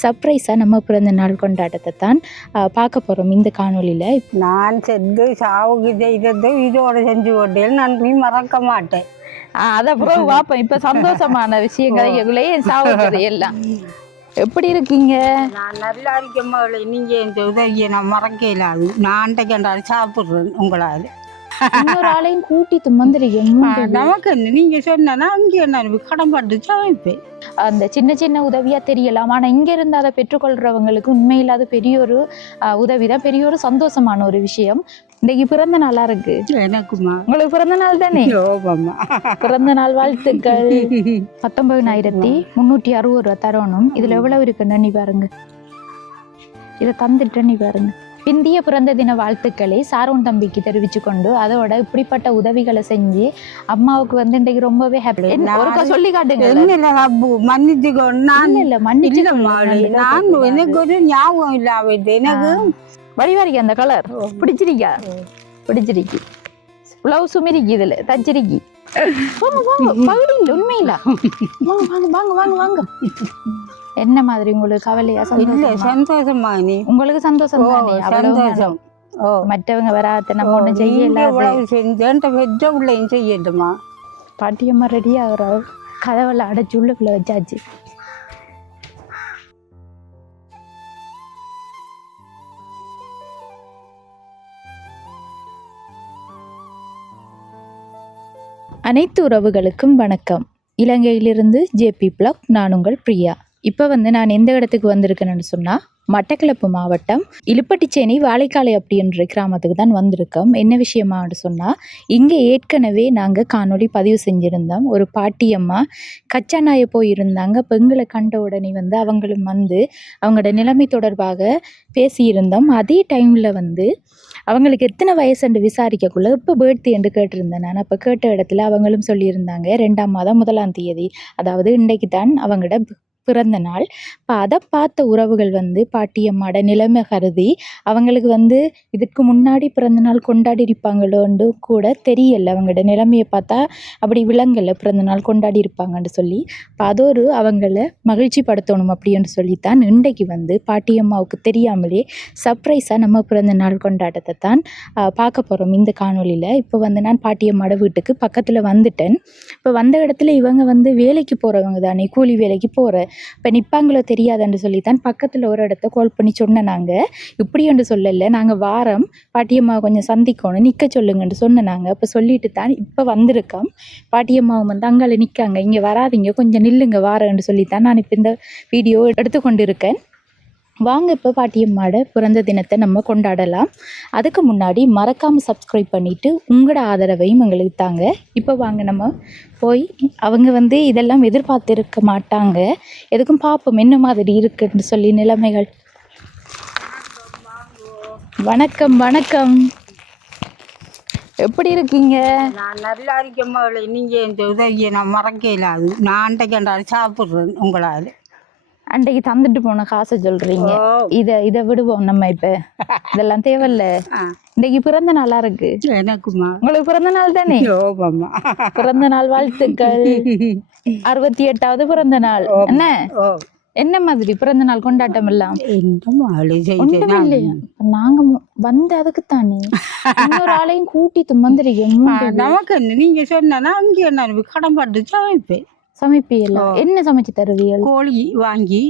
சர்ப்ரைஸாக நம்ம பிறந்த நாள் கொண்டாட்டத்தை தான் பார்க்க போகிறோம் இந்த காணொலியில். நான் சென்று சாவுக்கு செய்தது இதோட செஞ்சு கொண்டேன், நன்றி மறக்க மாட்டேன். அப்புறம் பார்ப்போம். இப்போ சந்தோஷமான விஷயங்களே சாவுறது எல்லாம். எப்படி இருக்கீங்க? நான் நல்லா இருக்கேன் மகளே. நீங்கள் இந்த உதவியை நான் மறக்க இல்லாது. நான் அன்றைக்கு அன்றாடு சாப்பிட்றேன் உங்களால். இன்னொரு ஆளையும் கூட்டிட்டு வந்துருக்கீங்க. நமக்கு என்ன நீங்கள் சொன்னா அங்கே நான் கடன்பட்டு சமைப்பேன். அந்த சின்ன சின்ன உதவியாக தெரியலாம், ஆனால் இங்கே இருந்து அதை பெற்றுக்கொள்கிறவங்களுக்கு உண்மையில் அது பெரிய ஒரு உதவி தான், பெரிய ஒரு சந்தோஷமான ஒரு விஷயம். இன்னைக்கு பிறந்த நாளா இருக்கு எனக்குமா? உங்களுக்கு பிறந்த நாள் தானே? பிறந்த நாள் வாழ்த்துக்கள். 19,360 ரூபா தரணும். இதுல எவ்வளவு இருக்குன்னு நீ பாருங்க, இதை தந்துட்டு நீ பாருங்க. பிந்திய பிறந்த தின வாழ்த்துக்களை சாரோன் தம்பிக்கு தெரிவிச்சு கொண்டு அதோட இப்படிப்பட்ட உதவிகளை செஞ்சு அம்மாவுக்கு வந்து இன்றைக்கு ரொம்பவே ஹாப்பி. சொல்லி காட்டுங்க. மன்னிச்சுக்கோ. நான் இல்ல மன்னிச்சு எனக்கு ஒரு ஞாபகம் இல்லாம எனக்கு வடிவாரிக்கு அந்த கலர் பிடிச்சிருக்கா? பிடிச்சிருக்கு. பிளவுஸும் இருக்கு, இதுல தச்சிருக்கி. உண்மையில வாங்க வாங்க வாங்க வாங்க. என்ன மாதிரி உங்களுக்கு கவலையா? சந்தோஷமா? உங்களுக்கு சந்தோஷம் தானே? சந்தோஷம். மற்றவங்க வராத நம்ம ஒண்ணு செய்யட்டுமா? பாட்டியம்மா ரெடி ஆகுற கதவுல அடைச்சு உள்ளுக்குள்ள வச்சாச்சு. அனைத்து உறவுகளுக்கும் வணக்கம். இலங்கையிலிருந்து ஜேபி பிளாக். நான் உங்கள் பிரியா. இப்போ நான் எந்த இடத்துக்கு வந்திருக்கேன்னு சொன்னால், மட்டக்களப்பு மாவட்டம் இலுப்பட்டிச்சேனை வாழைக்காலை அப்படின்ற கிராமத்துக்கு தான் வந்திருக்கோம். என்ன விஷயமான்னு சொன்னால், இங்கே ஏற்கனவே நாங்கள் காணொளி பதிவு செஞ்சுருந்தோம். ஒரு பாட்டியம்மா கச்சாநாயை போயிருந்தாங்க. பெண்களை கண்ட உடனே அவங்களும் அவங்களோட நிலைமை தொடர்பாக பேசியிருந்தோம். அதே டைமில் அவங்களுக்கு எத்தனை வயசுன்னு விசாரிக்கக்குள்ள இப்போ பேர்த்தி என்று கேட்டிருந்தேன் நான். அப்போ கேட்ட இடத்துல அவங்களும் சொல்லியிருந்தாங்க 2ஆம் மாதம் 1ஆம் தேதி, அதாவது இன்றைக்கு தான் அவங்களோட பிறந்த நாள். இப்போ அதை பார்த்த உறவுகள் பாட்டியம்மாட நிலைமை கருதி அவங்களுக்கு இதுக்கு முன்னாடி பிறந்த நாள் கொண்டாடி இருப்பாங்களோன்னு கூட தெரியலை. அவங்களோட நிலைமையை பார்த்தா அப்படி விலங்கல்ல பிறந்த நாள் கொண்டாடி இருப்பாங்கன்னு சொல்லி, இப்போ அதோரு அவங்கள மகிழ்ச்சி படுத்தணும் அப்படின்னு சொல்லித்தான் இன்றைக்கு பாட்டியம்மாவுக்கு தெரியாமலே சர்ப்ரைஸாக நம்ம பிறந்த நாள் கொண்டாட்டத்தை தான் பார்க்க போகிறோம் இந்த காணொலியில். இப்போ நான் பாட்டியம்மாட வீட்டுக்கு பக்கத்தில் வந்துட்டேன். இப்போ வந்த இடத்துல இவங்க வேலைக்கு போகிறவங்க தானே, கூலி வேலைக்கு போகிற. இப்போ நிற்பாங்களோ தெரியாதுன்னு சொல்லித்தான் பக்கத்தில் ஒரு இடத்த கால் பண்ணி சொன்னேன். நாங்கள் இப்படி ஒன்று சொல்லலை, நாங்கள் வாரம் பாட்டியம்மா கொஞ்சம் சந்திக்கணும், நிற்க சொல்லுங்கன்னு சொன்னாங்க. இப்போ சொல்லிட்டு தான் இப்போ வந்திருக்கோம். பாட்டியம்மாவும் அங்கால நிற்காங்க, இங்கே வராதிங்க, கொஞ்சம் நில்லுங்க வாரன்னு சொல்லித்தான் நான் இப்போ இந்த வீடியோ எடுத்துக்கொண்டு இருக்கேன். வாங்க இப்போ பாட்டியம்மாட பிறந்த தினத்தை நம்ம கொண்டாடலாம். அதுக்கு முன்னாடி மறக்காமல் சப்ஸ்கிரைப் பண்ணிவிட்டு உங்களோட ஆதரவையும் எங்களுக்கு தாங்க. இப்போ வாங்க நம்ம போய் அவங்க இதெல்லாம் எதிர்பார்த்திருக்க மாட்டாங்க, எதுக்கும் பார்ப்போம் என்ன மாதிரி இருக்குன்னு சொல்லி நிலைமைகள். வணக்கம் வணக்கம். எப்படி இருக்கீங்க? நான் நல்லா இருக்கேன் மகளே. நீங்கள் இந்த உதவியை நான் மறக்க இல்லாது. நான் அன்றைக்கு அன்றாடு சாப்பிட்றேன் உங்களால். அன்றைக்கு தந்துட்டு போன காசை சொல்றீங்க. இதை விடுவோம் நம்ம. இப்ப இதெல்லாம் தேவையில்ல. இன்னைக்கு பிறந்த நாளா இருக்கு எனக்குமா? உங்களுக்கு பிறந்த நாள் தானே? பிறந்த நாள் வாழ்த்துக்கள். 68வது பிறந்த நாள். என்ன மாதிரி பிறந்த நாள் கொண்டாட்டம் எல்லாம்? நாங்க அதுக்கு தானே இன்னொரு ஆளையும் கூட்டிட்டு வந்துருக்கீங்க. நமக்கு என்ன? நீங்க சொன்னா அங்கே என்ன கடன்பட்டு சமைப்பேன். சமைப்பீங்களா? என்ன சமைச்சு தருவீங்க? கோழி வாங்கி.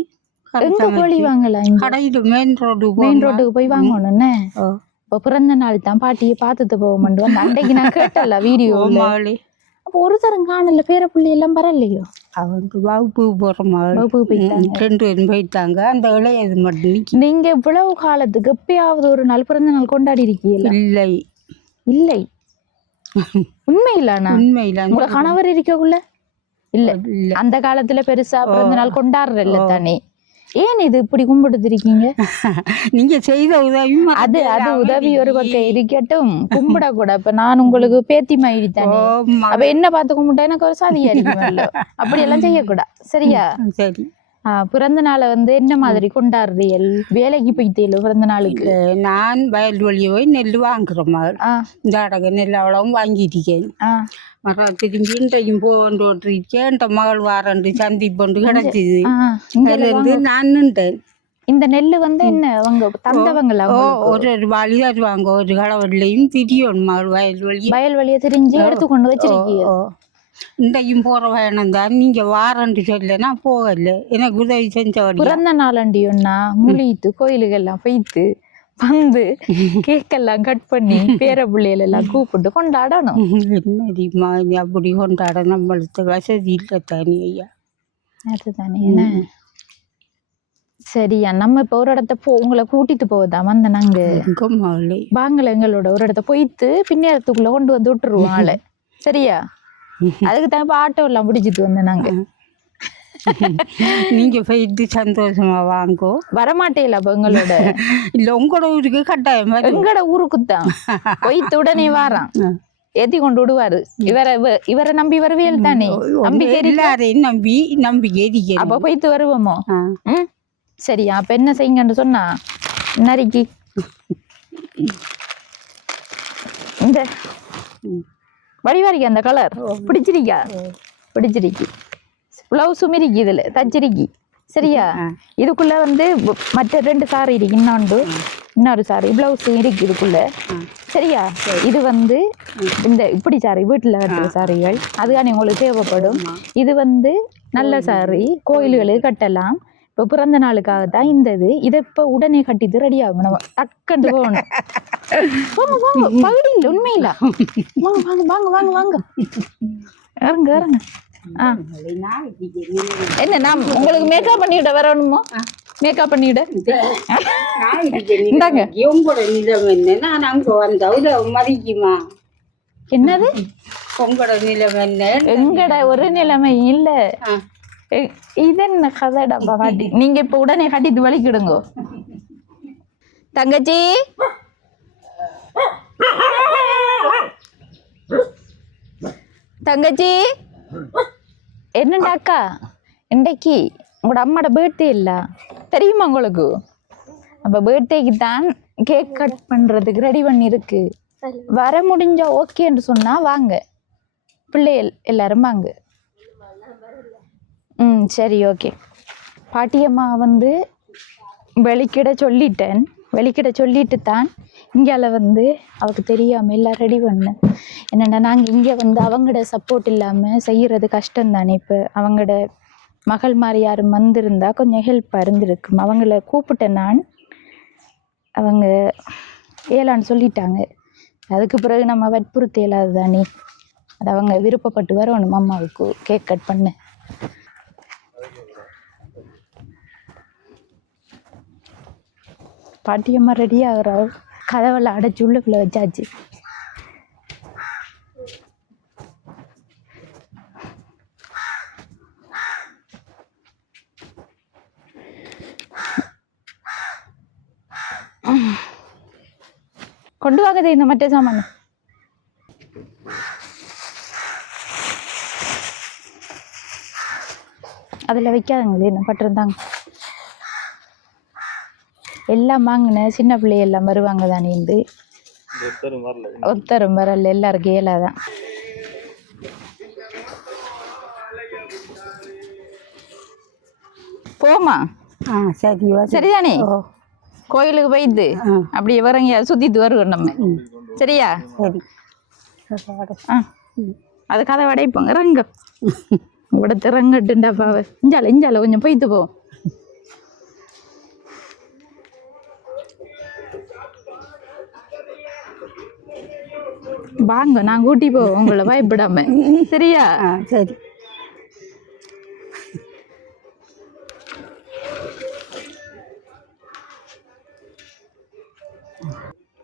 எங்க கோழி வாங்கலாம்? கடையில் மெயின் ரோட்டுக்கு போய் வாங்கணும்னு. இப்போ பிறந்த நாள் தான் பாட்டியை பார்த்துட்டு போக மாட்டோம். அன்றைக்கு நான் கேட்டல வீடியோ. அப்போ ஒரு தரம் காணல, பேர பிள்ளை எல்லாம் பரவாயில்லையோ? அவங்க வகுப்பு போகிற மாதிரி போயிட்டாங்க. 2 பேரும் போயிட்டாங்க. அந்த இளையது மட்டும். நீங்க இவ்வளவு காலத்துக்கு எப்பயாவது ஒரு நாள் பிறந்த நாள் கொண்டாடி இருக்கீங்களா? இல்லை இல்லை. உண்மையிலானா? உண்மையில. உங்க கணவர் இருக்கக்குள்ள இல்ல அந்த காலத்துல பெருசா பிறந்த நாள் கொண்டாடுறல்ல தானே? ஏன் இது இப்படி கும்பிட்டு இருக்கீங்க? நீங்க செய்த உதவி அது உதவி ஒரு பக்கம் இருக்கட்டும், கும்பிட கூட. இப்ப நான் உங்களுக்கு பேத்தி மாதிரி தானே, அப்ப என்ன பார்த்து கும்பிட்டா எனக்கு ஒரு சாதியா இருக்குமல்ல. அப்படி எல்லாம் செய்யக்கூடாது, சரியா? சரி. பிறந்த நாளை என்ன மாதிரி கொண்டாடுறீள்? வேலைக்கு போயிட்டே பிறந்த நாளுக்கு? நான் வயல் வழியை போய் நெல் வாங்குறோம். இந்த அடகு நெல் அவ்வளவும் வாங்கிட்டிருக்கேன். திரும்பி இன்றைக்கும் போன்றோட்டிருக்கேன் மகள் வாரண்டு சந்திப்பொண்டு கிடைச்சிது. ஆ, இங்க அதுலேருந்து நான் நின்றேன். இந்த நெல்லு வந்து என்ன அவங்க தந்தவங்களா ஒரு வழி தருவாங்க, ஒரு கடவுள்லையும் திரியணும் மகள் வயல் வழியை திரிஞ்சு எடுத்து கொண்டு வச்சிருக்கீங்க. இன்றைக்கும் போற வேணும் தான். நீங்க வாரண்டு சொல்லனா போகல, எனக்கு உதவி செஞ்சவடி. பிறந்த நாளண்டியோன்னா முழித்து கோயிலுக்கெல்லாம் போய்த்து வந்து கேக்கெல்லாம் கட் பண்ணி பேர பிள்ளைகள் எல்லாம் கூப்பிட்டு கொண்டாடணும். என்னடிமா அப்படி கொண்டாட நம்மளுக்கு வசதி இல்லை தானே ஐயா. அதுதானே என்ன. சரியா, நம்ம இப்போ ஒரு இடத்த உங்களை கூட்டிட்டு போவதா வந்த நாங்க வாங்கல எங்களோட ஒரு இடத்த போய்த்து பின்னேரத்துக்குள்ள கொண்டு வந்து விட்டுருவோம் ஆளை. சரியா, அதுக்கு தான் இப்போ ஆட்டோ எல்லாம் பிடிச்சிட்டு வந்தேன் நாங்க. நீங்க போயிட்டு சந்தோஷமா வாங்கோ. வரமாட்டேல அப்ப எங்களோட இல்ல உங்களோட ஊருக்கு கட்டாயம் எங்களோட ஊருக்குத்தான் போய்த்து உடனே வாரான் ஏத்தி கொண்டு விடுவாரு. இவரை நம்பி வருவியல் தானே, எல்லாரையும் நம்பி நம்பி ஏறி அப்ப போய்த்து வருவோமோ. சரியா, அப்ப என்ன செய்யுங்கன்னு சொன்னா நரிக்கு இந்த வடிவாரிக்கு அந்த கலர் பிடிச்சிருக்கா? பிடிச்சிருக்கு. பிளவுஸும் இருக்கு, இதுல தச்சிருக்கி. சரியா, இதுக்குள்ள வந்து மற்ற 2 சாரி இருக்கு, இன்னொரு சாரி பிளவுஸ் இருக்கு இதுக்குள்ள. சரியா, இது வந்து இந்த இப்படி சாரி வீட்டுல கட்டுற சாரிகள் அதுதான் உங்களுக்கு தேவைப்படும். இது வந்து நல்ல சாரி, கோயில்களுக்கு கட்டலாம். இப்போ பிறந்த நாளுக்காக தான் இந்த இதை இப்போ உடனே கட்டிட்டு ரெடி ஆகணும், டக்குன்னு போகணும். பகுதி இல்லை உண்மையில. வாங்க வாங்க வாங்க வாங்க வாங்க இறங்க இறங்க. என்ன நான் உங்களுக்கு மேக்கப் பண்ணிவிட வரணுமோ? மேக்கப் பண்ணிவிட இந்தாங்க. என்னது உங்களோட நிலைமை என்ன? எங்கட ஒரு நிலைமை இல்லை. இது என்ன கதைடா பாட்டி. நீங்க இப்ப உடனே கட்டிட்டு வலிக்கிடுங்க தங்கச்சி. தங்கச்சி என்னண்டாக்கா, இன்றைக்கு உங்களோட அம்மாட பர்த்டே இல்ல தெரியுமா உங்களுக்கு? அப்ப பர்த்டேக்கு தான் கேக் கட் பண்றதுக்கு ரெடி பண்ணி இருக்கு. வர முடிஞ்சா ஓகேன்னு சொன்னா வாங்க, பிள்ளைகள் எல்லாரும் வாங்க. சரி ஓகே. பாட்டியம்மா வந்து வெளிக்கிட சொல்லிட்டு தான் இங்கால வந்து அவருக்கு தெரியாமல் எல்லாம் ரெடி பண்ணேன். என்னென்னா நாங்கள் இங்கே வந்து அவங்களோட சப்போர்ட் இல்லாமல் செய்கிறது கஷ்டம் தானே. இப்போ அவங்களோட மகள் மாதிரி யாரும் வந்திருந்தா கொஞ்சம் ஹெல்ப்பாக இருந்திருக்கும். அவங்கள கூப்பிட்டேன் நான், அவங்க ஏலான்னு சொல்லிட்டாங்க. அதுக்கு பிறகு நம்ம வற்புறுத்த இயலாது தானே, அது அவங்க விருப்பப்பட்டு வரணும் அம்மாவுக்கு கேக் கட் பண்ண. பாட்டியம்மா ரெடி ஆகிறா, கதவெல்லாம் அடைச்சி உள்ளுக்குள்ள வச்சாச்சு. கொண்டு வாங்கதே இந்த மற்ற சாமான். அதில் வைக்காதுங்களே, என்ன பட்டிருந்தாங்க எல்லாம் வாங்கினேன். சின்ன பிள்ளைய எல்லாம் வருவாங்க தானே, இருந்து ஒத்தரும் வரல, எல்லாருக்கும் ஏலாதான். போமா சரிதானே, கோயிலுக்கு போயிட்டு அப்படியே வரங்க சுத்திட்டு வருவோம் நம்ம. சரியா, அது கதை வடைப்போங்க ரங்க உடத்து ரங்கட்டுண்டாப்பாவை. இஞ்சால கொஞ்சம் போயிட்டு போவோம். வாங்க, நான் கூட்டி போவோம் உங்களை பயப்படாம. சரியா, சரி.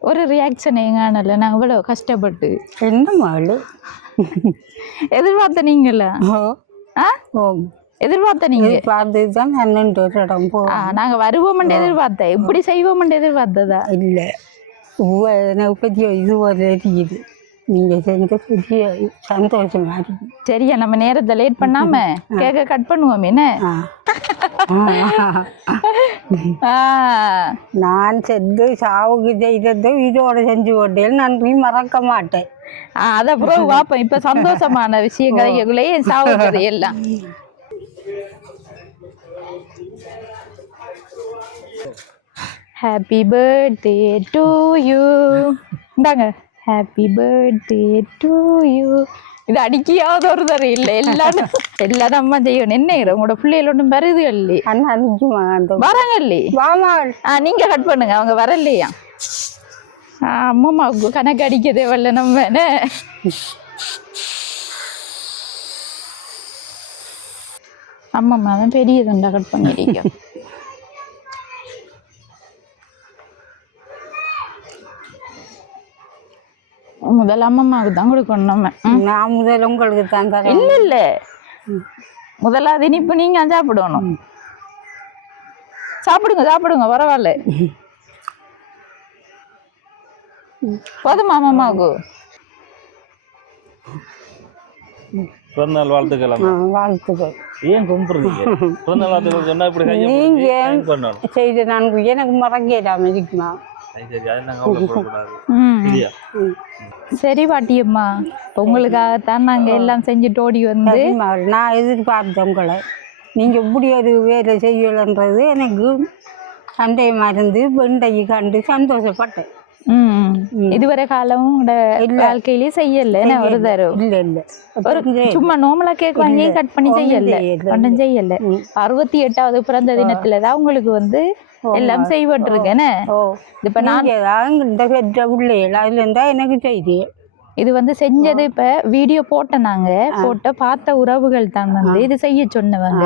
ஒரு ரியாக்ஷன் எங்கானல, நான் இவ்வளோ கஷ்டப்பட்டு என்ன மாடு எதிர்பார்த்த நீங்களா? எதிர்பார்த்த நீங்க பார்த்துதான் இடம் போ. நாங்க வருவோம்னு எதிர்பார்த்தேன், இப்படி செய்வோம்னு எதிர்பார்த்ததா இல்லை. எனக்கு பெரிய இது தெரியுது, நீங்க செஞ்ச பெரிய சந்தோஷமா இருக்கு. சரியா, நம்ம நேரத்தை லேட் பண்ணாம கேக்க கட் பண்ணுவோம். என்ன நான் செத்து சாவுக்கு செய்தது இதோட செஞ்சு போட்டேன் நன்றி மறக்க மாட்டேன். அத அப்புறம் பாப்போம். இப்ப சந்தோஷமான விஷயங்களை சாவுறது எல்லாம். Happy birthday to you. இந்தாங்க ஹாப்பி பர்த்டே டு யூ. இது அடிக்கையாவது ஒரு தர இல்லை எல்லாரும் எல்லாரும் அம்மா செய்யணும். என்ன உங்களோட பிள்ளைகள் ஒன்றும் வருது இல்லையே வராங்க இல்லையே. நீங்க கட் பண்ணுங்க அவங்க வரலையா. அம்மாவுக்கு கணக்கு அடிக்க தேவையில்ல நம்ம. அம்மா தான் பெரிய துண்டா கட் பண்ணிருக்கோம். முதல் அம்மாவுக்கு தான் கொடுக்கணும் நம்ம. நான் முதல்ல உங்களுக்கு தான் தரேன். இல்ல இல்ல முதலாவது இனிப்பு நீங்க சாப்பிடணும். சாப்பிடுங்க சாப்பிடுங்க பரவாயில்ல. போதுமா அம்மாவுக்கு? பிறந்தநாள் வாழ்த்துக்கள். வாழ்த்துக்கள். ஏன் கும்பிடுறீங்க? பிறந்தநாள் வாழ்த்துக்கள் சொன்னா இப்படி நீங்க செய்த நான் எனக்கு மறக்கலாம இருக்குமா? சரி பாட்டியம்மா, உங்களுக்காகத்தான் நாங்க எல்லாம் செஞ்சுட்டு ஓடி வந்து. நான் எதிர்பார்த்தேன் உங்களை. நீங்க இப்படி ஒரு வேலை செய்யலன்றது எனக்கு சந்தேகமா இருந்து வெண்டையை கண்டு சந்தோஷப்பட்டேன். இதுவரை காலம் வாழ்க்கையிலே செய்யல ஒரு தரம். இல்ல இல்ல சும்மா நோமலா கேக் வாங்கி கட் பண்ணி செய்யல, ஒன்றும் செய்யல. 68வது பிறந்த தினத்துலதான் உங்களுக்கு வந்து எல்லாம் செய்வட்டிருக்கேன். இப்ப நான் அதுல இருந்தா எனக்கு செய்தி இது வந்து செஞ்சது இப்ப வீடியோ போட்ட போட்ட பார்த்த உறவுகள் தான் வந்து இது செய்ய சொன்னவங்க.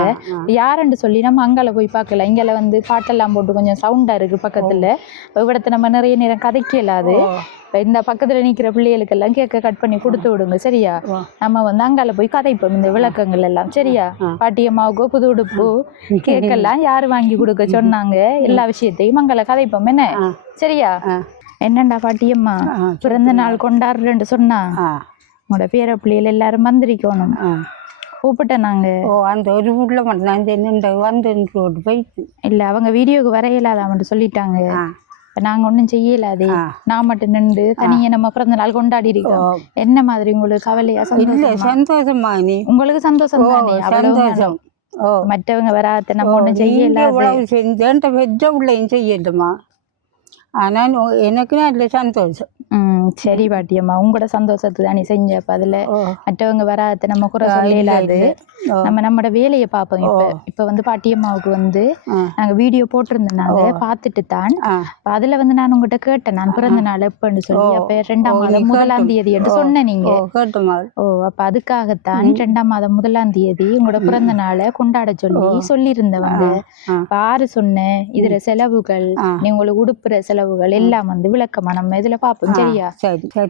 யாருன்னு சொல்லி நம்ம அங்கால போய் பார்க்கல. இங்கால வந்து பாட்டெல்லாம் போட்டு கொஞ்சம் சவுண்டா இருக்கு பக்கத்துல. இவ்விடத்தை நம்ம நிறைய நேரம் கதைக்க இயலாது. இந்த பக்கத்துல நிக்கிற பிள்ளைகளுக்கெல்லாம் கேக்க கட் பண்ணி கொடுத்து விடுங்க சரியா. நம்ம வந்து அங்கால போய் கதைப்போம் இந்த விளக்கங்கள் எல்லாம் சரியா. பாட்டியம்மாவுக்கு புது உடுப்பு கேக்கெல்லாம் யாரு வாங்கி கொடுக்க சொன்னாங்க எல்லா விஷயத்தையும் அங்கால கதைப்போம் என்ன சரியா. என்னண்டா பாட்டியம்மா பிறந்த நாள் கொண்டாடுறேன்னு சொன்னா உங்களோட பேர பிள்ளைகள் எல்லாரும் வந்திருக்கணும் கூப்பிட்டேன் நாங்க. அந்த ஒரு வீட்டுல மட்டும் வந்து போயிட்டு இல்ல அவங்க வீடியோக்கு வரையலாதான்னு சொல்லிட்டாங்க. நாங்க ஒன்னும் செய்யலாதே. நான் மட்டும் நின்று தனியா நம்ம பிறந்த நாள் கொண்டாடி இருக்கோம். என்ன மாதிரி உங்களுக்கு கவலையா? சந்தோஷமா? உங்களுக்கு சந்தோஷம் தானே? சந்தோஷம். மற்றவங்க வராத நம்ம ஒன்னும் செய்யலாம் செய்யட்டுமா. ஆனா எனக்கு அதுல சந்தோஷம். சரி பாட்டியம்மா, உங்களோட சந்தோஷத்தை தானே செஞ்சப்ப அதுல மற்றவங்க வராத நம்ம குறை சொல்லலாது. நம்ம நம்மளோட வேலையை பார்ப்போம். இப்ப வந்து பாட்டியம்மாவுக்கு வந்து நாங்க வீடியோ போட்டிருந்தோம் பார்த்துட்டு தான். அதுல வந்து நான் உங்ககிட்ட கேட்டேன் நான் பிறந்த நாள் எப்பன்னு சொல்லி. அப்ப 2ஆம் மாதம் 1ஆம் தேதி என்று சொன்ன நீங்க. அப்ப அதுக்காகத்தான் 2ஆம் மாதம் 1ஆம் தேதி உங்களோட பிறந்த நாளை கொண்டாட சொல்லி இருந்தவங்க. ஆறு சொன்னேன் இதுல செலவுகள் நீ உங்களுக்கு உடுப்புற செலவுகள் எல்லாம் வந்து விளக்கமா நம்ம இதுல பாப்போம் சரியா.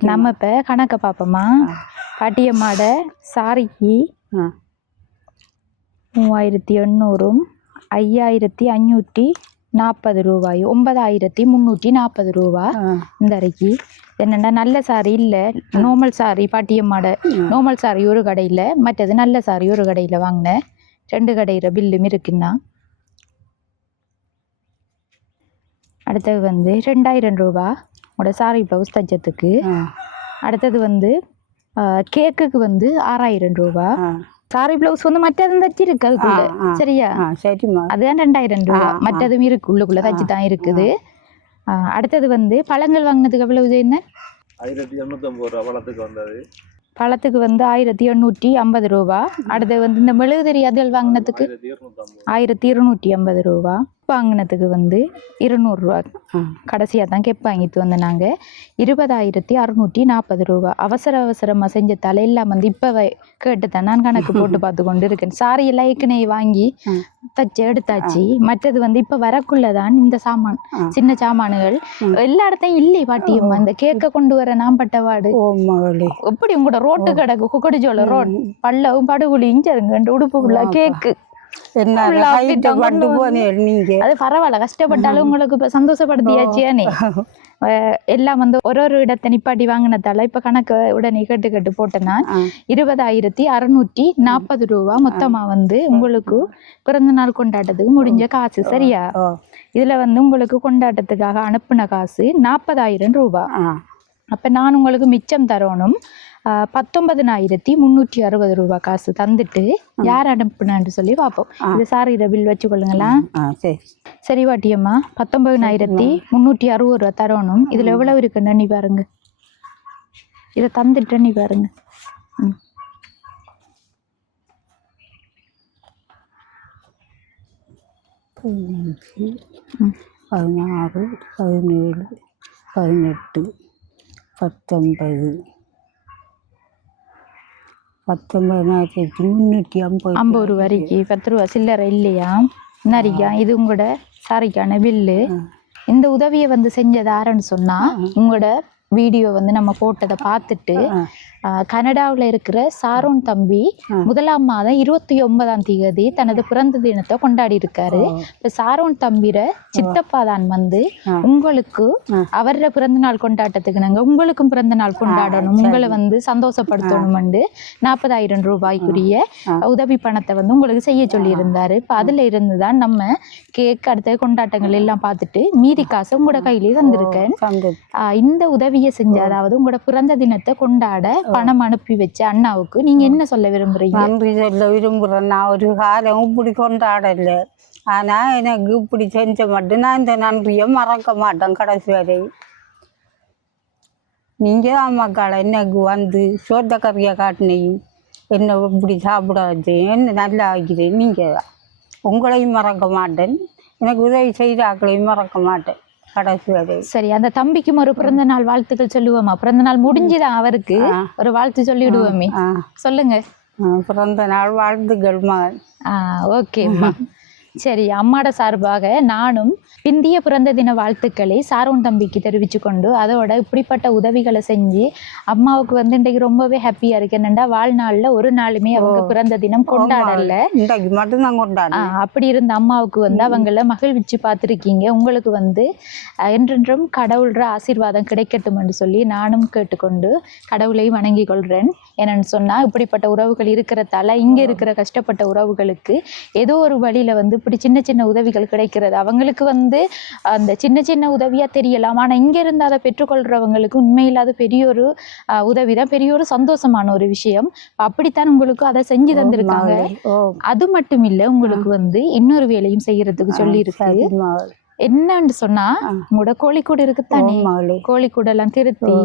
நம்ம இப்ப கணக்க பாப்போமா. பாட்டியம்மாட சாரிக்கு 3800 5540 ரூபாய் 9340 ரூபா இந்த அறைக்கு. என்னென்னா நல்ல சாரி இல்லை நார்மல் சாரி. பாட்டியம்மாட நார்மல் சாரி ஒரு கடையில், மற்றது நல்ல சாரி ஒரு கடையில் வாங்கினேன். 2 கடையில் பில்லும் இருக்குன்னா. அடுத்தது வந்து 2000 ரூபா உங்களோட சாரி ப்ளவுஸ் தைச்சதுக்கு. அடுத்தது வந்து கேக்குக்கு வந்து 6000 ரூபா. சாரி பிளவுஸ் வந்து மற்றதும் தச்சிருக்கு அதுக்குள்ள சரியா. அதுதான் 2000 ரூபா. மற்றதும் இருக்கு உள்ளுக்குள்ள தச்சு தான் இருக்குது. அடுத்தது வந்து பழங்கள் வாங்கினதுக்கு எவ்வளவு என்ன? 1850 ரூபா பழத்துக்கு வந்தது. பழத்துக்கு வந்து 1850 ரூபா. அடுத்தது வந்து இந்த மெழுகுதிரி அதில் வாங்கினதுக்கு 1250 ரூபா. வாங்கினதுக்கு வந்து 200 ரூபா. கடைசியாக தான் கெப் வாங்கிட்டு வந்து நாங்கள் 20640 ரூபா. அவசரமாக செஞ்சதால எல்லாம் வந்து இப்போ கேட்டுத்தான் நான் கணக்கு போட்டு பார்த்து கொண்டு இருக்கேன். சாரி எல்லாம் ஏற்கனவே வாங்கி தச்சு எடுத்தாச்சு. மற்றது வந்து இப்போ வரக்குள்ளதான் இந்த சாமான் சின்ன சாமான்கள் எல்லா இடத்தையும் இல்லை பாட்டியம்மா. இந்த கேக்க கொண்டு வர நான் பட்டவாடு எப்படி உங்களோட ரோட்டு கிடக்கு குக்கடிச்சோள ரோட் பள்ளவும் படுகுழியும் சரிங்க உடுப்புக்குள்ள கேக்கு. அது பரவாயில்ல கஷ்டப்பட்டாலும் உங்களுக்கு இப்ப சந்தோஷப்படுத்தியாச்சியானே. எல்லாம் வந்து ஒரு இடத்தை நிப்பாட்டி வாங்கினதால இப்ப கணக்கு உடனே கேட்டு போட்டேன்னா 20640 ரூபா மொத்தமா வந்து உங்களுக்கு பிறந்த நாள் கொண்டாட்டத்துக்கு முடிஞ்ச காசு சரியா. இதில் வந்து உங்களுக்கு கொண்டாட்டத்துக்காக அனுப்பின காசு 40,000 ரூபாய். ஆ அப்போ நான் உங்களுக்கு மிச்சம் தரணும் 19,360 ரூபாய் காசு தந்துட்டு யார் அனுப்புனான்னு சொல்லி பார்ப்போம். இது சார் இதை பில் வச்சுக்கொள்ளுங்களா. ஆ சரி சரி பாட்டியம்மா, 19,360 ரூபா தரணும். இதில் எவ்வளவு இருக்குன்னு நீ பாருங்க. இதை தந்துட்டு நீ பாருங்க. ம் 16, 17, 18, 19, 19,350 ரூபாய்க்கு 10 ரூபா சில்லறை இல்லையா? நரிக்கா இது உங்களோட சாரிக்கான பில்லு. இந்த உதவியை வந்து செஞ்சது யாருன்னு சொன்னா உங்களோட வீடியோ வந்து நம்ம போட்டதை பார்த்துட்டு கனடாவில் இருக்கிற சாரோன் தம்பி 1ஆம் மாதம் 29ஆம் தேதி தனது பிறந்த தினத்தை கொண்டாடி இருக்காரு. இப்போ சாரோன் தம்பிர சித்தப்பா தான் வந்து உங்களுக்கு அவர பிறந்த நாள் கொண்டாட்டத்துக்கு நாங்கள் உங்களுக்கும் பிறந்த நாள் கொண்டாடணும், உங்களை வந்து சந்தோஷப்படுத்தணும்னு 40,000 ரூபாய்க்குரிய உதவி பணத்தை வந்து உங்களுக்கு செய்ய சொல்லி இருந்தாரு. இப்போ அதுல இருந்து தான் நம்ம கேக் அடுத்த கொண்டாட்டங்கள் எல்லாம் பார்த்துட்டு மீதி காசு உங்களோட கையிலேயே தந்திருக்கேன். இந்த உதவியை செஞ்ச, அதாவது உங்களோட பிறந்த தினத்தை கொண்டாட பணம் அனுப்பி வச்ச அண்ணாவுக்கு நீங்க என்ன சொல்ல விரும்புறீங்க? நன்றி சொல்ல விரும்புறேன். நான் ஒரு காலம் இப்படி கொண்டாடல, ஆனா எனக்கு இப்படி செஞ்ச மட்டும் நான் இந்த நன்றியை மறக்க மாட்டேன் கடைசி வரை. நீங்க தான் மக்களை எனக்கு வந்து சோத்த கறியை காட்டினீங்க, என்ன இப்படி சாப்பிட வச்சு என்ன நல்லா வைக்கிறேன். நீங்க தான், உங்களையும் மறக்க மாட்டேன், எனக்கு உதவி செய்தாக்களையும் மறக்க மாட்டேன் கடைசி வரை. சரி, அந்த தம்பிக்கும் ஒரு பிறந்த நாள் வாழ்த்துக்கள் சொல்லுவோமா? பிறந்த நாள் முடிஞ்சுதான், அவருக்கு ஒரு வாழ்த்து சொல்லிவிடுவோமே. சொல்லுங்க. பிறந்த நாள் வாழ்த்துக்கள் மகன். ஓகேம்மா. சரி, அம்மாட சார்பாக நானும் பிந்திய பிறந்த தின வாழ்த்துக்களை சாரோன் தம்பிக்கு தெரிவித்து கொண்டு, அதோட இப்படிப்பட்ட உதவிகளை செஞ்சு அம்மாவுக்கு வந்து இன்றைக்கு ரொம்பவே ஹாப்பியா இருக்கு. என்னண்டா வாழ்நாளில் ஒரு நாளுமே அவங்க பிறந்த தினம் கொண்டாடல, இன்றைக்கு மட்டும்தான் கொண்டாட. அப்படி இருந்த அம்மாவுக்கு வந்து அவங்கள மகிழ்ச்சி பார்த்துருக்கீங்க. உங்களுக்கு வந்து என்றென்றும் கடவுள்ற ஆசீர்வாதம் கிடைக்கட்டும் என்று சொல்லி நானும் கேட்டுக்கொண்டு கடவுளையும் வணங்கி கொள்கிறேன். என்னன்னு சொன்னால் இப்படிப்பட்ட உறவுகள் இருக்கிறதால இங்கே இருக்கிற கஷ்டப்பட்ட உறவுகளுக்கு ஏதோ ஒரு வழியில் வந்து இப்படி சின்ன சின்ன உதவிகள் கிடைக்கிறது. அவங்களுக்கு வந்து அந்த சின்ன சின்ன உதவியா தெரியலாம், ஆனா இங்க இருந்து அதை பெற்றுக்கொள்றவங்களுக்கு உண்மையில் அது பெரிய ஒரு உதவிதான், பெரிய ஒரு சந்தோஷமான ஒரு விஷயம். அப்படித்தான் உங்களுக்கு அதை செஞ்சு தந்திருக்காங்க. அது மட்டும் இல்ல, உங்களுக்கு வந்து இன்னொரு வேலையும் செய்யறதுக்கு சொல்லி இருக்கு. என்னன்னு சொன்னா உங்களோட கோழிக்கூடு இருக்குத்தானே, கோழிக்கூடு எல்லாம் திருத்தி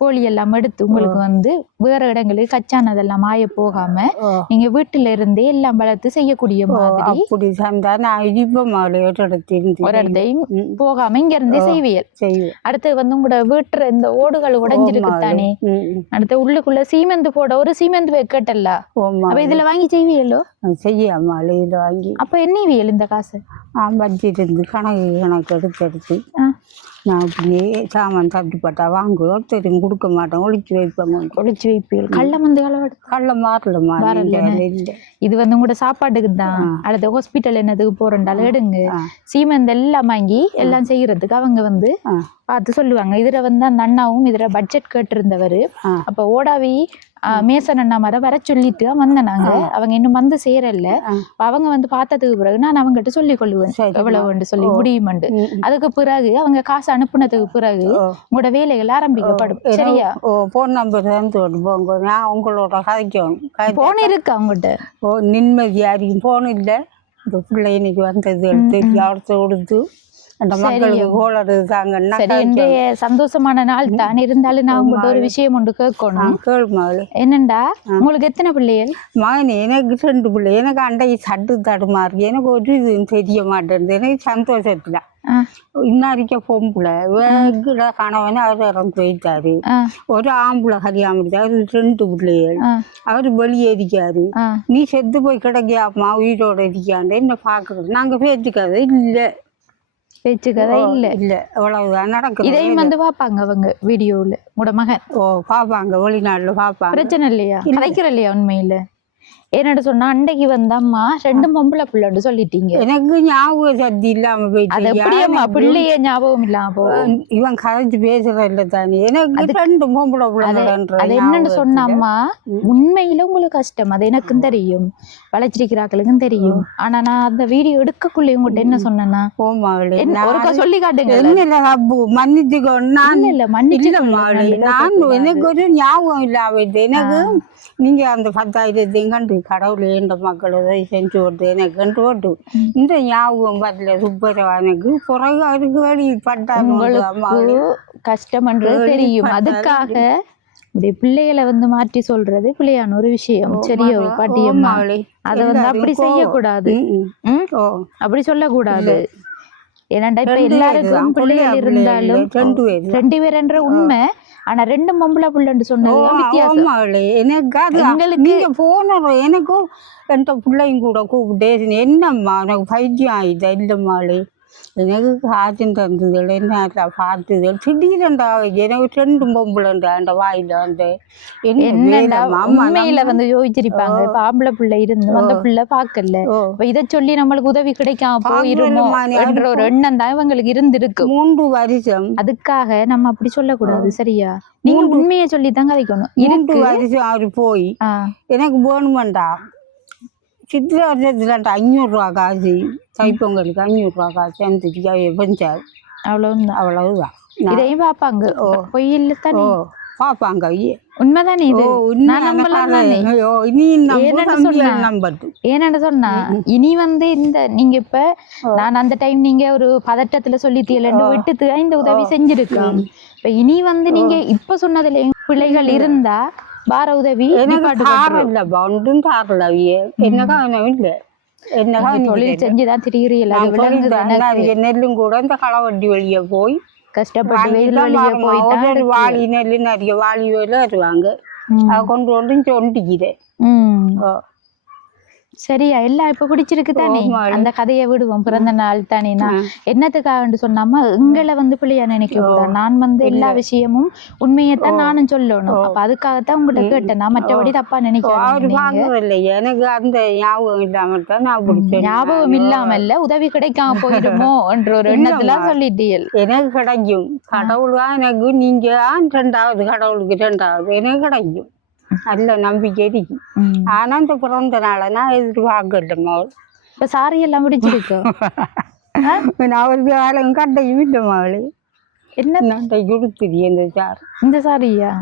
கோழி எல்லாம் எடுத்து உங்களுக்கு வந்து வேற இடங்களுக்கு கச்சானதெல்லாம் ஆய போகாம நீங்க வீட்டுல இருந்தே எல்லாம் வளர்த்து செய்யக்கூடிய மாதிரி ஒரு இடத்தையும் போகாம இங்க இருந்தே செய்வியல். அடுத்து வந்து உங்களோட வீட்டுல இந்த ஓடுகள் உடைஞ்சிருக்கு தானே, அடுத்து உள்ளுக்குள்ள சீமெந்து போட ஒரு சீமெந்து வைக்கட்டல்ல, அப்ப இதுல வாங்கி செய்வியலோ? செய்யாம வாங்கி. அப்ப என்னவியல் இந்த காசு? பட்ஜெட் இருந்து கணக்கு எடுத்து நான் அப்படியே சாமான் தட்டுப்பட்டா வாங்குவோம், தெரியும் கொடுக்க மாட்டோம், ஒழிச்சு வைப்பாங்க. ஒழிச்சு வைப்பீங்க. கள்ள வந்து கள்ள மாறல. இது வந்து உங்களோட சாப்பாட்டுக்கு தான். அடுத்த ஹாஸ்பிட்டல் என்னதுக்கு போறண்டாலும் எடுங்க, சீமெண்ட் எல்லாம் வாங்கி எல்லாம் செய்யறதுக்கு அவங்க வந்து பார்த்து சொல்லுவாங்க. இதுல வந்து அந்த அண்ணாவும் இதுல பட்ஜெட் கேட்டிருந்தவர். அப்ப ஓடாவி மேசன் அண்ணா மாதிரி வர சொல்லிட்டு வந்தனாங்க. அவங்க இன்னும் வந்து சேரல. அவங்க வந்து பார்த்ததுக்கு பிறகு நான் அவங்ககிட்ட சொல்லிக் கொள்ளுவேன் எவ்வளவுன்னு சொல்லி முடியுமெண்டு. அதுக்கு பிறகு அவங்க காசு அனுப்புனதுக்கு பிறகு உங்களோட வேலைகள் ஆரம்பிக்கப்படும். சரியா? போன் நம்பர் போங்க, நான் உங்களோட கதைக்கணும். போன் இருக்கு அவங்ககிட்ட? நிம்மதி யாரையும் போன் இல்லை. இந்த பிள்ளை இன்னைக்கு வந்தது எடுத்து கொடுத்து அந்த மக்களுக்கு கோளறு தாங்கன்னா சந்தோஷமான நாள் தான். இருந்தாலும் நான் உங்கள்கிட்ட ஒரு விஷயம் ஒன்று கேட்கணும். கேள்வி என்னண்டா, உங்களுக்கு எத்தனை பிள்ளைகள்? மகன் எனக்கு 2 பிள்ளை. எனக்கு அண்டைக்கு சட்டு தடுமாறு, எனக்கு ஒரு இது தெரிய மாட்டேங்குது. எனக்கு சந்தோஷத்துல இன்னாரிக்க பொம்பளை வேகிற கணவன் அவர் இறந்து போயிட்டாரு. ஒரு ஆம்பளை கல்யாணம், அவரு 2 பிள்ளைகள். அவரு வெளியேறிக்காரு. நீ செத்து போய் கிடைக்காமா உயிரோட இருக்காண்டு என்ன பாக்குறது? நாங்க பேச்சுக்காது இல்லை, பேச்சுக்கதை இல்ல இல்ல, அவ்வளவுதான் நடக்குது. இதையும் வந்து பாப்பாங்க அவங்க வீடியோல. உங்களோட மகன் பாப்பாங்க, வெளிநாட்டுல பாப்பாங்க. பிரச்சனை இல்லையா? கிடைக்கிற இல்லையா? உண்மையில என்னன்னு சொன்னா அன்னைக்கு வந்து அம்மா 2 பொம்பளை பிள்ளைன்னு சொல்லிட்டீங்க. எனக்கு ஞாபக சக்தி இல்லாம அது போயிட்டு எப்படியம்மா பிள்ளைய ஞாபகம் இல்லாம போகும்? இவன் கதைச்சு பேசுற இல்ல தானே எனக்கு 2 பொம்பளை பிள்ளைன்ற அது என்னன்னு சொன்னா அம்மா உண்மையில உங்களுக்கு கஷ்டம், அது எனக்கும் தெரியும், வளைச்சிருக்கிறாக்களுக்கும் தெரியும். ஆனா நான் அந்த வீடியோ எடுக்கக்குள்ள உங்ககிட்ட என்ன சொன்னேன்னா ஒருக்கா சொல்லி காட்டுங்க. மன்னிச்சுக்கோ, நான் இல்ல மன்னிச்சு நான் எனக்கு ஒரு ஞாபகம் இல்லாம எனக்கு நீங்க அந்த 10,000 கண்டு கடவுள் ஏண்ட மக்கள் உதவி செஞ்சு ஓட்டு எனக்கு கண்டு ஓட்டு இந்த ஞாபகம் வரல சுப்பரவா எனக்கு பிறகு அதுக்கு உங்களுக்கு கஷ்டம்ன்றது தெரியும். அதுக்காக உடைய பிள்ளைகளை வந்து மாற்றி சொல்றது பிள்ளையான ஒரு விஷயம். சரியோ பாட்டியம்மா, அத வந்து அப்படி செய்யக்கூடாது, அப்படி சொல்லக்கூடாது. ஏன்னாண்டா இப்ப எல்லாருக்கும் பிள்ளைகள் இருந்தாலும் 2 பேருன்ற உண்மை. ஆனா 2 பொம்பளை பிள்ளைன்னு சொன்னது வித்தியாசம். எனக்கு போனோம் எனக்கும் என் பிள்ளையும் கூட கூப்பிட்டே என்னம்மா எனக்கு பைத்தியம் ஆயிட்டா இல்லம்மாளே எனக்கு காய்ச்சல் தந்தது என்ன பார்த்தது திடீரெண்டா எனக்கு 2 பொம்பளைண்டா அந்த வாயில வந்து உண்மையில வந்து யோசிச்சிருப்பாங்க. இப்ப ஆம்பளை பிள்ளை இருந்து அந்த பிள்ளை பாக்கல, இதை சொல்லி நம்மளுக்கு உதவி கிடைக்காம போயிருமோ என்ற ஒரு எண்ணம் தான் இவங்களுக்கு இருந்திருக்கு 3 வருஷம். அதுக்காக நம்ம அப்படி சொல்லக்கூடாது. சரியா? நீங்க உண்மையை சொல்லித்தாங்க வைக்கணும். 3 வருஷம் அவரு போய் எனக்கு வேணுமெண்டா சித்திரத்துல 500 ரூபா காசு தைப்பொங்கலுக்கு 500 ரூபா காசு அனுப்பிச்சு பஞ்சாது. அவ்வளவுதான். இதையும் பாப்பாங்க, பொய் இல்ல தானே பாப்பாங்க. உண்மைதானே இது? ஏன்னு சொன்னா இனி வந்து இந்த நீங்க இப்ப நான் அந்த டைம் நீங்க ஒரு பதட்டத்துல சொல்லிட்டீங்க விட்டுட்டு இந்த உதவி செஞ்சிருக்கோம். இப்ப இனி வந்து நீங்க இப்ப சொன்னதுல பிள்ளைகள் இருந்தா பார உதவி தொழில் செஞ்சுதான் திரிகிறீர்கள். நெல்லும் கூட இந்த களவண்டி வெளியே போய் கஷ்டப்பட்டு வாளி நெல்லு நிறைய வாளி வேலை வருவாங்க, அதை கொண்டு சொண்டிக்கிறேன். சரியா? எல்லாம் இப்ப பிடிச்சிருக்கு தானே? அந்த கதையை விடுவோம். பிறந்த நாள் தானே. நான் என்னத்துக்காக சொன்னாமா எங்களை வந்து பிள்ளையா நினைக்க கூடாது. நான் வந்து எல்லா விஷயமும் உண்மையத்தான் நானும் சொல்லணும். அப்ப அதுக்காகத்தான் உங்கள்கிட்ட கேட்டேன். நான் மற்றபடி தப்பா நினைக்கிறேன். எனக்கு அந்த ஞாபகம் இல்லாம தான் ஞாபகம் இல்லாம இல்ல, உதவி கிடைக்காம போயிருமோ என்ற ஒரு எண்ணத்துல சொல்லிட்டீர்கள். எனக்கு கிடைக்கும், கடவுள் தான் எனக்கு, நீங்க 2வது கடவுளுக்கு 2வது எனக்கு கிடைக்கும் நல்ல நம்பிக்கை இருக்கு. ஆனா இந்த பிறந்த நாளை நான் எதிர்பார்க்கட்டோம். இப்ப சாரி எல்லாம் பிடிச்சிருக்கு. நான் அவருக்கு ஆளுங்க கட்டையும் விட்டோம். அவளு என்ன நட்டை கொடுத்துரு இந்த சாரியா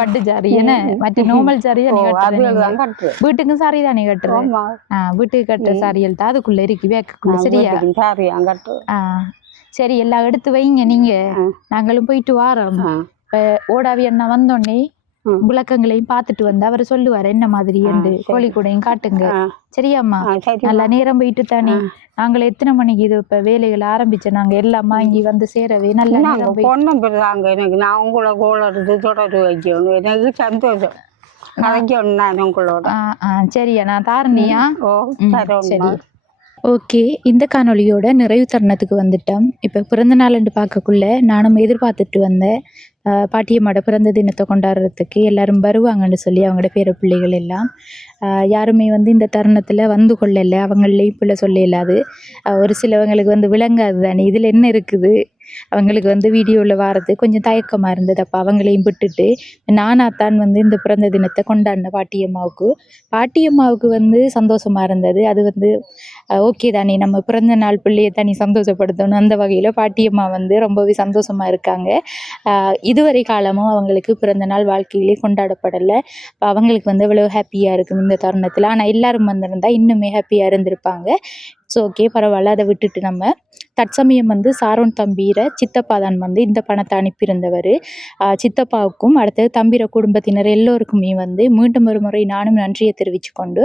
பட்டு சாரி என்ன மற்ற நார்மல் சாரியா? வீட்டுக்கும் சாரி தானே கட்டுறோம். வீட்டுக்கு கட்டுற சாரியல் தான் அதுக்குள்ள இருக்கு வேக்குள்ள. சரியா? சாரியா கட்டு. சரி, எல்லாம் எடுத்து வைங்க. நீங்க நாங்களும் போயிட்டு வாரோம். ஓடாவி அண்ணா வந்தோடனே விளக்கங்களையும் பார்த்துட்டு வந்து அவர் சொல்லுவார் என்ன மாதிரி என்று. கோழிக்கூடையும் காட்டுங்க. சரியாம்மா? நல்லா நேரம் போயிட்டு தானே. நாங்கள் எத்தனை மணிக்கு இது இப்ப வேலைகள் ஆரம்பிச்சோம். நாங்க எல்லாம் வாங்கி வந்து சேரவே நல்லா எனக்கு நான் உங்களை கோளறது தொடர்பு வைக்கணும். எனக்கு சந்தோஷம். சரியா? நான் தாரணியா? சரி, ஓகே. இந்த காணொலியோட நிறைவு தருணத்துக்கு வந்துட்டோம். இப்போ பிறந்த நாள்னு பார்க்கக்குள்ள நானும் எதிர்பார்த்துட்டு வந்தேன். பாட்டியம்மாவோட பிறந்த தினத்தை கொண்டாடுறதுக்கு எல்லாரும் வருவாங்கன்னு சொல்லி அவங்களோட பேர பிள்ளைகள் எல்லாம். யாருமே வந்து இந்த தருணத்தில் வந்து கொள்ளலை. அவங்களையும் பிள்ளை சொல்ல இல்லாது. ஒரு சிலவங்களுக்கு வந்து விளங்காது தானே இதில் என்ன இருக்குது. அவங்களுக்கு வந்து வீடியோவில் வாரது கொஞ்சம் தயக்கமாக இருந்தது. அப்போ அவங்களையும் விட்டுட்டு நானாத்தான் வந்து இந்த பிறந்த தினத்தை கொண்டாடின பாட்டியம்மாவுக்கு வந்து சந்தோஷமாக இருந்தது. அது வந்து ஓகே தானே, நம்ம பிறந்த நாள் பிள்ளையை தனி சந்தோஷப்படுத்தணும். அந்த வகையில் பாட்டியம்மா வந்து ரொம்பவே சந்தோஷமாக இருக்காங்க. இதுவரை காலமும் அவங்களுக்கு பிறந்த நாள் வாழ்க்கையிலே கொண்டாடப்படலை. இப்போ அவங்களுக்கு வந்து எவ்வளோ ஹாப்பியாக இருக்கும் இந்த தருணத்தில். ஆனால் எல்லாரும் வந்திருந்தால் இன்னுமே ஹாப்பியாக இருந்திருப்பாங்க. ஸோ ஓகே, பரவாயில்ல. அதை விட்டுட்டு நம்ம தற்சமயம் வந்து சாரோன் தம்பீர சித்தப்பா தான் வந்து இந்த பணத்தை அனுப்பியிருந்தவர். சித்தப்பாவுக்கும் அடுத்தது தம்பீர குடும்பத்தினர் எல்லோருக்குமே வந்து மீண்டும் ஒரு முறை நானும் நன்றியை தெரிவித்து கொண்டு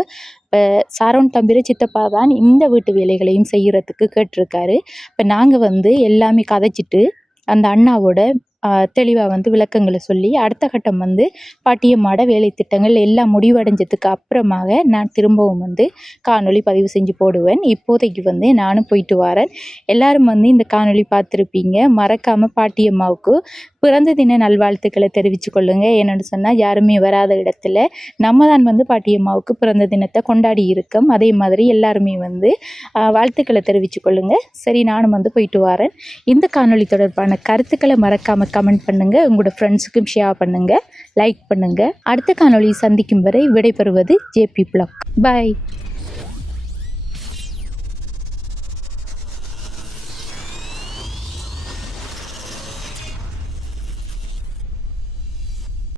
சாரோன் தம்பீர சித்தப்பா தான் இந்த வீட்டு வேலைகளையும் செய்கிறதுக்கு கேட்டிருக்காரு. இப்போ நாங்கள் வந்து எல்லாமே கதைச்சிட்டு அந்த அண்ணாவோட தெளிவாக வந்து விளக்கங்களை சொல்லி அடுத்த கட்டம் வந்து பாட்டியம்மாட வேலை திட்டங்கள் எல்லாம் முடிவடைஞ்சதுக்கு அப்புறமாக நான் திரும்பவும் வந்து காணொளி பதிவு செஞ்சு போடுவேன். இப்போதைக்கு வந்து நானும் போயிட்டு வரேன். எல்லாரும் வந்து இந்த காணொளி பார்த்துருப்பீங்க. மறக்காமல் பாட்டியம்மாவுக்கு பிறந்த தின நல்வாழ்த்துக்களை தெரிவித்து கொள்ளுங்க. என்னென்னு சொன்னால் யாருமே வராத இடத்துல நம்ம தான் வந்து பாட்டியம்மாவுக்கு பிறந்த தினத்தை கொண்டாடி இருக்கோம். அதே மாதிரி எல்லாருமே வந்து வாழ்த்துக்களை தெரிவித்து கொள்ளுங்க. சரி, நானும் வந்து போயிட்டு வரேன். இந்த காணொளி தொடர்பான கருத்துக்களை மறக்காமல் கமெண்ட் பண்ணுங்கள். உங்களோட ஃப்ரெண்ட்ஸுக்கும் ஷேர் பண்ணுங்கள், லைக் பண்ணுங்கள். அடுத்த காணொளி சந்திக்கும் வரை விடைபெறுவது ஜேபி பிளாக். பாய்.